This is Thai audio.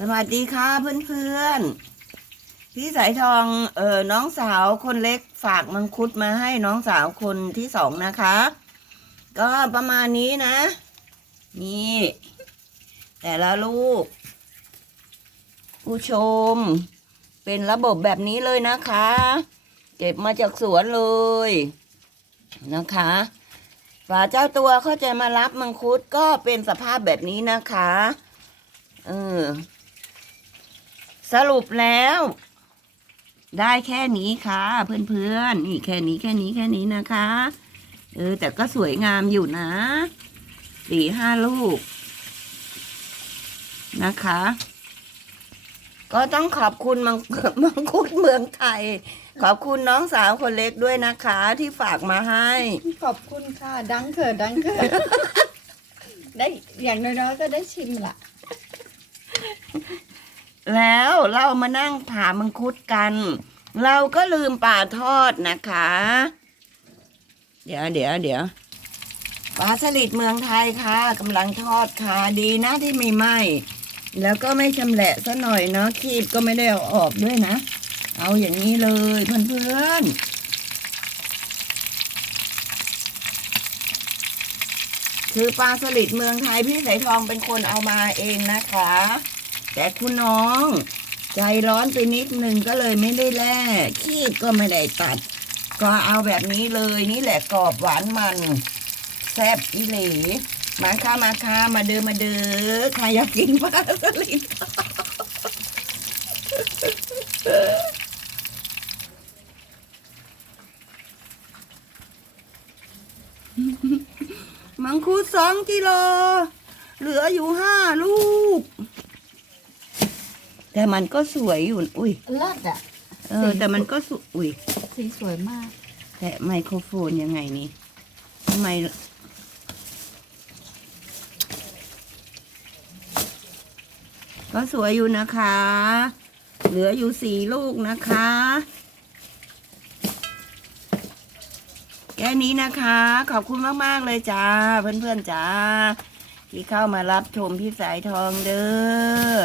สวัสดีค่ะเพื่อนๆ พี่สายทองเออน้องสาวคนเล็กฝากมังคุดมาให้น้องสาวคนที่สองนะคะ ก็ประมาณนี้นะ นี่ แต่ละลูก ผู้ชม เป็นระบบแบบนี้เลยนะคะ เก็บมาจากสวนเลย นะคะฝาเจ้าตัวเขาจะมารับมังคุดก็เป็นสภาพแบบนี้นะคะ เออ สรุปแล้ว ได้แค่นี้ค่ะ เพื่อนๆนี่แค่นี้แค่นี้แค่นี้นะคะ เออ แต่ก็สวยงามอยู่นะสี่ห้าลูก นะคะ ก็ต้องขอบคุณมังมังคุดเมืองไทย ขอบคุณน้องสาวคนเล็กด้วยนะคะ ที่ฝากมาให้ ขอบคุณค่ะ ดังเขินดังเขินได้อย่างน้อยๆก็ได้ชิมละ แล้วเรามานั่งผ่ามังคุดกัน เราก็ลืมปลาทอดนะคะ เดี๋ยวเดี๋ยวเดี๋ยวปลาสลิดเมืองไทยค่ะกำลังทอดค่ะดีนะที่ไม่ไหม้แล้วก็ไม่ชำแหละซะหน่อยเนาะคีบก็ไม่ได้เอาออกด้วยนะ เอาอย่างนี้เลยเพื่อนๆคือปลาสลิดเมืองไทยพี่สายทองเป็นคนเอามาเองนะคะ แต่คุณน้อง ใจร้อนไปนิดนึงก็เลยไม่ได้แล่คีบก็ไม่ได้ตัด ก็เอาแบบนี้เลยนี่แหละกรอบหวานมัน แซ่บอีหลีมาค่ะมาค่ะมาเดินมาเด้อใครอยากกินปลาสลิดมังคุดสองกิโล เหลืออยู่ห้าลูก แต่มันก็สวยอยู่ อุ้ยเลิศอะเออ แต่มันก็สวยอุ้ยสีสวยมาก แต่ไมโครโฟนยังไงนี่ทำไมก็สวยอยู่นะคะ เหลืออยู่สี่ลูกนะคะ แค่นี้นะคะ ขอบคุณมาก ๆ เลยจ้า เพื่อน ๆจ้าที่เข้ามารับชมพี่สายทองเด้อ